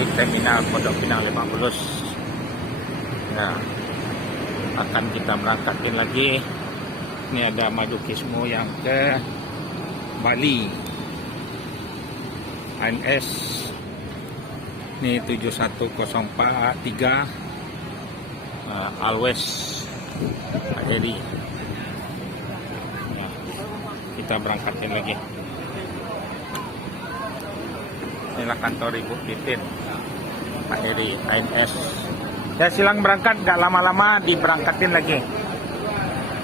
dari terminal Pondok Pinang Lebak Bulus. Ya, akan kita berangkatin lagi. Ini ada madu kismu yang ke Bali. ANS ini 71043 Always Eri. Ya, kita berangkatin lagi. Inilah kantor Ibu Titin Pak Eri ANS. Ya, silang berangkat, gak lama-lama diberangkatin lagi.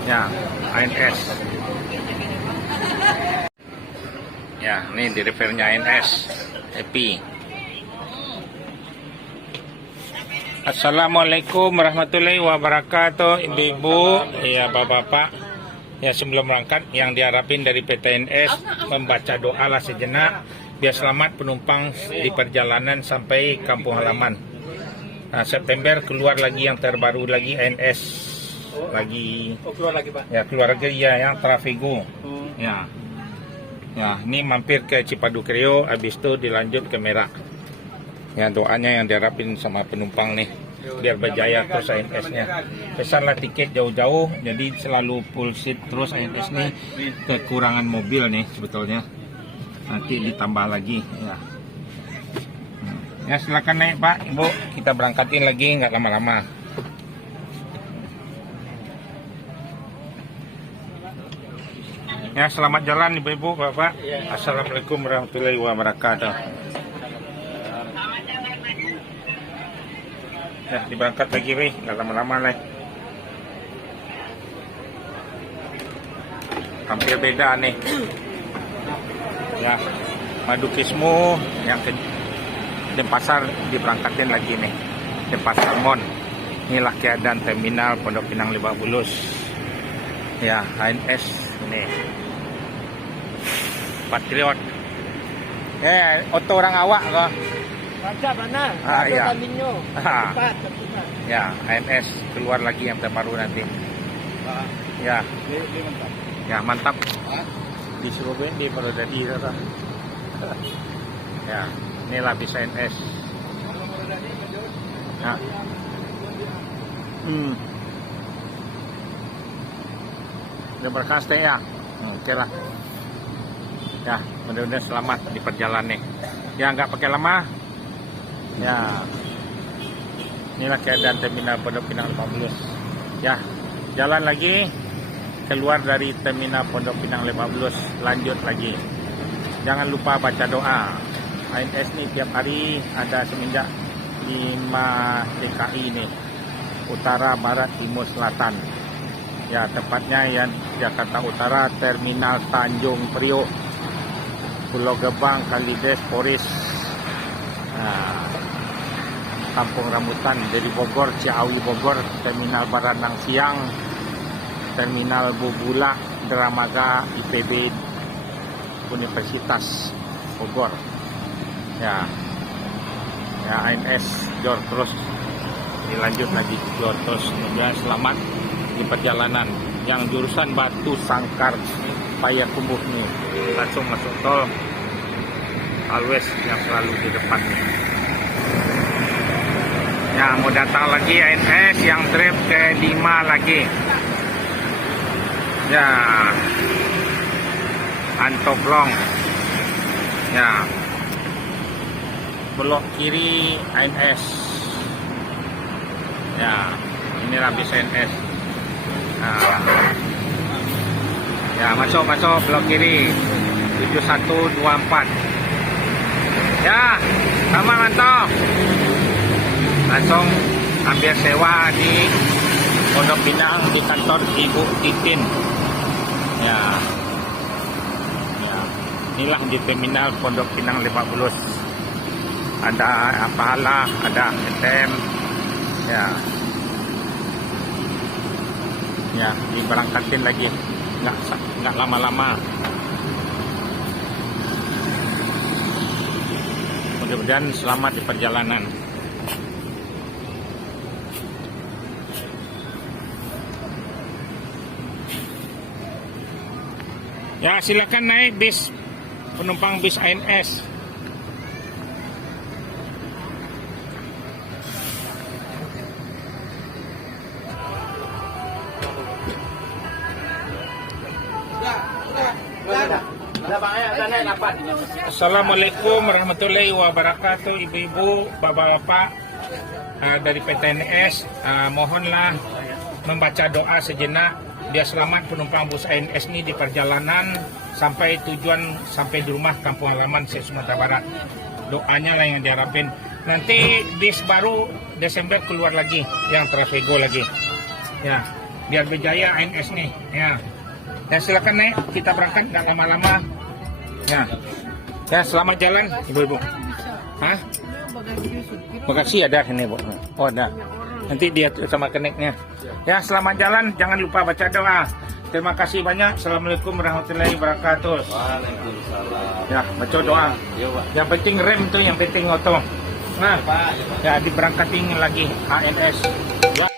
Ya, ANS. Ya, ini di refernya ANS. Happy. Assalamualaikum warahmatullahi wabarakatuh, ibu-ibu, ya bapak-bapak. Ya, sebelum berangkat yang diharapin dari PTNS membaca doa lah sejenak biar selamat penumpang di perjalanan sampai kampung halaman. Nah, September keluar lagi yang terbaru lagi ANS lagi. Oh, keluar lagi, Pak. Ya, keluar lagi ya yang Trafigo. Ya. Ya, ini mampir ke Cipadu Kreo, habis itu dilanjut ke Merak. Ya, doanya yang diharapin sama penumpang nih, biar berjaya terus ANS-nya. Pesanlah tiket jauh-jauh, jadi selalu full seat terus ANS nih. Kekurangan mobil nih sebetulnya. Nanti ditambah lagi. Ya, ya silakan naik Pak, Ibu. Kita berangkatin lagi, nggak lama-lama. Ya, selamat jalan ibu-ibu, bapak. Assalamualaikum warahmatullahi wabarakatuh. Ya, diberangkat lagi, weh. Nggak lama-lama lah. Hampir beda nih. Ya, madu kismu yang ke Denpasar diberangkatin lagi nih. Denpasar Mon. Inilah keadaan terminal Pondok Pinang Lebak Bulus. Ya, ANS ini. Patriot. Oto orang awak kok. Baca mana? Iya. Kambingnya. Ah. Ya, ANS keluar lagi yang terbaru nanti. Ya. Mantap. Ya, mantap. Disuruh bendi baru jadi kata. Ya, inilah bis ANS. Ya. Udah berkas teh ya. Oke lah. Ya, mudah-mudahan selamat di perjalanan nih. Ya, nggak pakai lama. Ya, inilah keadaan terminal Pondok Pinang Lebak Bulus. Ya, jalan lagi keluar dari terminal Pondok Pinang Lebak Bulus, lanjut lagi. Jangan lupa baca doa. ANS nih tiap hari ada semenjak 5 DKI nih, utara, barat, timur, selatan. Ya, tepatnya yang Jakarta Utara, Terminal Tanjung Priok, Pulau Gebang, Kalides, Poris, Kampung Rambutan, dari Bogor, Ciawi Bogor, Terminal Baranang Siang, Terminal Bubula, Dramaga, IPB, Universitas Bogor. Ya, ya ANS jor terus, dilanjut lagi jor terus. Semoga selamat di perjalanan. Yang jurusan Batu Sangkar Payakumbuh nih, langsung masuk tol Always yang selalu di depan nih. Ya, mau datang lagi ANS yang trip ke 5 lagi. Ya, Antoblong. Ya, belok kiri ANS. Ya, inilah bis ANS. Nah, ya, masuk belok kiri 7124. Ya, sama mantap. Langsung ambil sewa di Pondok Pinang di kantor Ibu Titin. Ya, ya, inilah di terminal Pondok Pinang Lebak Bulus. Ada apalah, ada ATM. Ya, ya, diberangkatin lagi, nggak lama-lama. Mudah-mudahan selamat di perjalanan. Ya, silakan naik bis penumpang bis ANS. Assalamualaikum warahmatullahi wabarakatuh, ibu-ibu, bapak-bapak dari PTNS. Mohonlah membaca doa sejenak biar selamat penumpang bus ANS ini di perjalanan sampai tujuan, sampai di rumah kampung halaman Sumatera Barat. Doanya lah yang diharapin. Nanti bis baru Desember keluar lagi yang Trafego lagi. Ya, biar berjaya ANS nih. Ya. Dan silakan naik, kita berangkat nggak lama-lama. Ya, selamat jalan ibu-ibu. Hah? Bagasi ada ini bu. Oh ada. Nanti dia sama keneknya. Ya, selamat jalan. Jangan lupa baca doa. Terima kasih banyak. Assalamualaikum warahmatullahi wabarakatuh. Waalaikumsalam. Ya, baca doa. Yang penting rem tuh, yang penting oto. Nah, ya diberangkatin lagi ANS. Ya.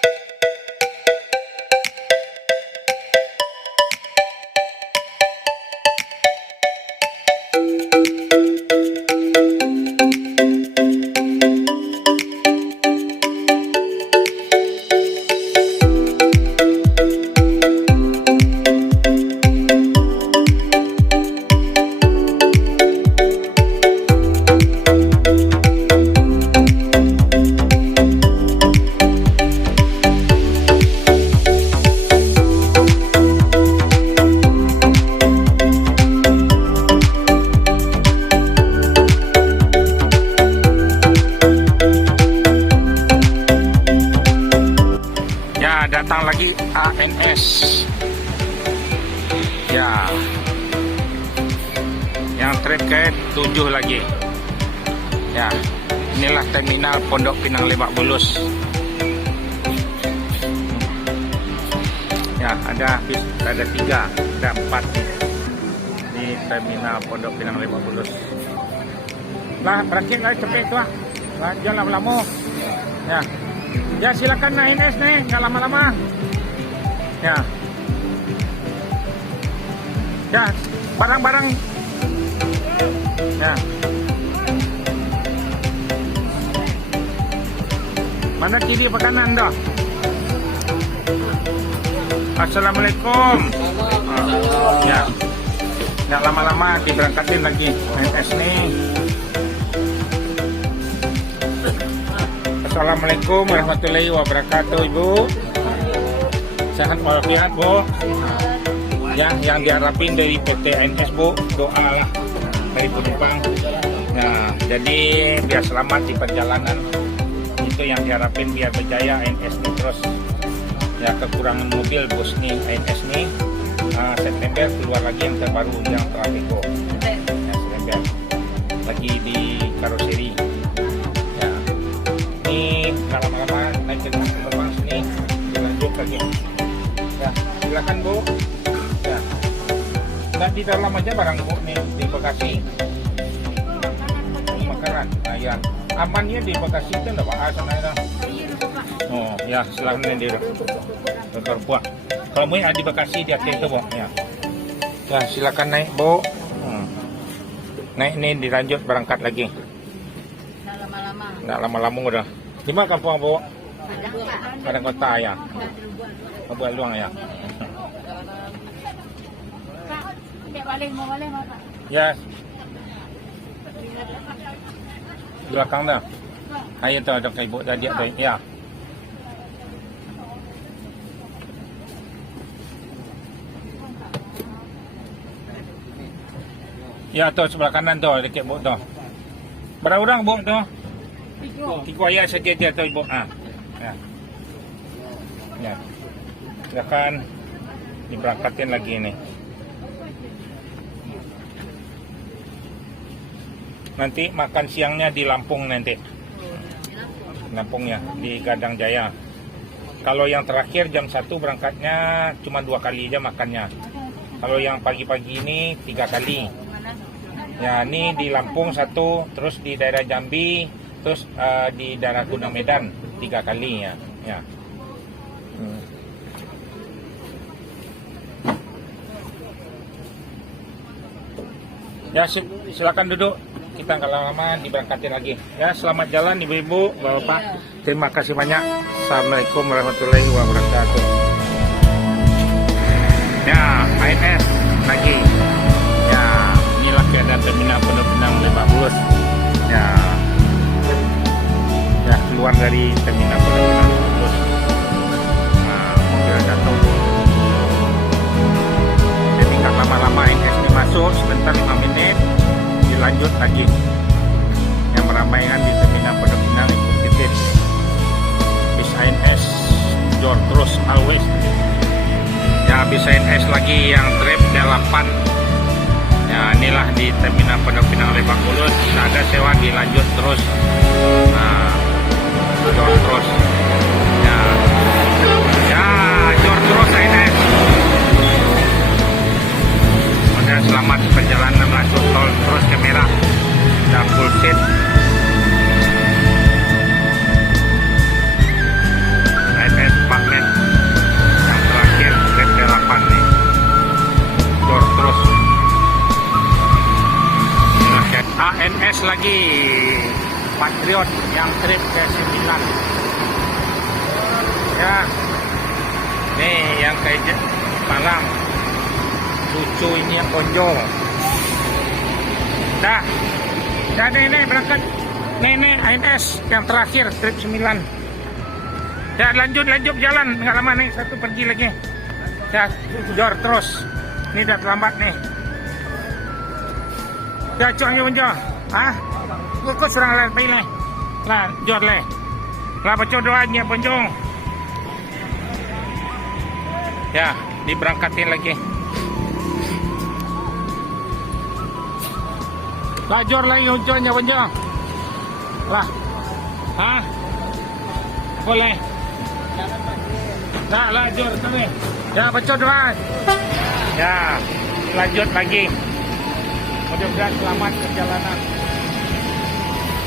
Datang lagi ANS. Ya, yang trip ke 7 lagi. Ya, inilah terminal Pondok Pinang Lebak Bulus. Ya, ada 3, ada 4 di terminal Pondok Pinang Lebak Bulus. Lah, berakhir lah cepet tuh. Lah, jalan lama. Ya. Ya, silakan naik ANS nih, nggak lama-lama. Ya. Ya, barang-barang. Ya. Mana kiri apa kanan dah? Assalamualaikum. Ya. Nggak lama-lama diberangkatin lagi ANS nih. Assalamualaikum warahmatullahi wabarakatuh, Ibu. Sehat walafiat, Bu. Ya, yang diharapin dari PT ANS, Bu, doa lah dari penumpang. Nah, jadi biar selamat di perjalanan. Itu yang diharapin, biar berjaya ANS ini terus. Ya, kekurangan mobil bus nih ANS nih. September keluar lagi yang terbaru, yang Trafego. Ya, September. Lagi di karoseri. Ini nggak lama-lama naik ke terbang sini, dilanjut lagi. Ya, silakan Bu. Ya, nggak di dalam aja barang Bu nih di Bekasi. Makanan, nah ya, amannya di Bekasi itu nggak apa sana itu. Oh ya, silakan di dokter buat. Kalau mau di Bekasi di akhir itu Bu. Ya, ya silakan naik Bu. Naik ini dilanjut berangkat lagi. Nggak lama-lama udah. Di mana kampung Bu? Padang Kota ya. Buat luang ya. Ya. Belakang dah. Ayo tu ada ibu tadi ada ya. Ya tu sebelah kanan tu dekat Bu tu. Berapa orang Bu tu? Tiga ayat saja dia tu Ibu. Ya. Ya. Silakan diberangkatin lagi ni. Nanti makan siangnya di Lampung nanti. Lampung ya, di Gadang Jaya. Kalau yang terakhir jam 1 berangkatnya cuma 2 kali aja makannya. Kalau yang pagi-pagi ini 3 kali. Ya, ini di Lampung 1, terus di daerah Jambi, terus di daerah Gunung Medan 3 kali ya. Ya. Ya, silakan duduk. Kita nggak lama-lama diberangkatin lagi. Ya, selamat jalan ibu-ibu, bapak. Terima kasih banyak. Assalamualaikum warahmatullahi wabarakatuh. Ya, ANS lagi. Ya, inilah keadaan terminal Pondok Pinang Lebak Bulus. Ya, ya keluar dari terminal Pondok Pinang Lebak Bulus. Nah, mobil datang. Jadi nggak lama-lama NS ini masuk, sebentar 5 menit, dilanjut lagi. Yang meramaikan di terminal Pondok Pinang ikuti tips. Bis ANS Jor terus always. Ya, bis ANS lagi yang trip 8. Ya, inilah di terminal Pondok Pinang Lebak Bulus. Ada sewa dilanjut terus. Nah, jor terus. Ya, ya jor terus ANS. Kemudian selamat perjalanan masuk tol terus ke merah. Dan full seat. ANS Magnet yang terakhir trip 8 nih. Jor terus. ANS lagi Patriot yang trip ke 9. Ya, nih yang ke Malang, lucu ini yang Konjo. Dah nih berangkat. Nih ANS yang terakhir trip 9. Ya, lanjut jalan, nggak lama nih, satu pergi lagi. Ya, jor terus. Ini udah terlambat nih. Ya, cuangnya bonjo. Ah, kok serang lain pilih. Lah, jor le. Lah, baca doanya bonjo. Ya, diberangkatin lagi. Lah, jor lagi hujannya bonjo. Lah. Hah? Boleh. Lah, jor kami. Ya, baca doa. Ya, lanjut lagi. Mudah-mudahan selamat perjalanan.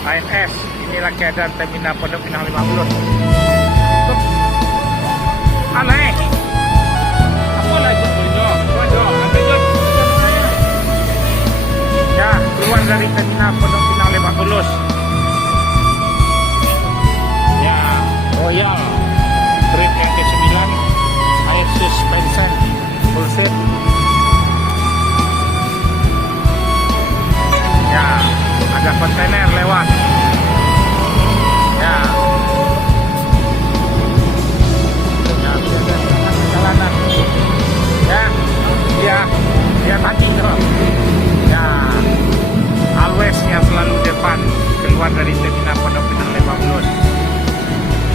ANS, inilah keadaan terminal Pondok Pinang Lebak Bulus. Aleh, apa lagi bunyo? Ya, keluar dari terminal Pondok Pinang Lebak Bulus. Ya, Royal trip yang ke-9, air suspension full set. Ya, ada kontainer lewat. Ya. Ya, perjalanan. Ya, dia tadi terus. Ya, always yang selalu depan keluar dari terminal Pondok Pinang Lebak Bulus.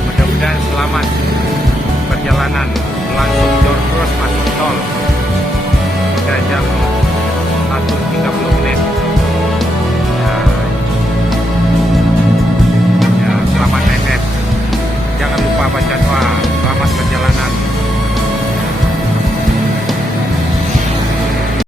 Mudah-mudahan selamat perjalanan langsung jor terus masuk tol.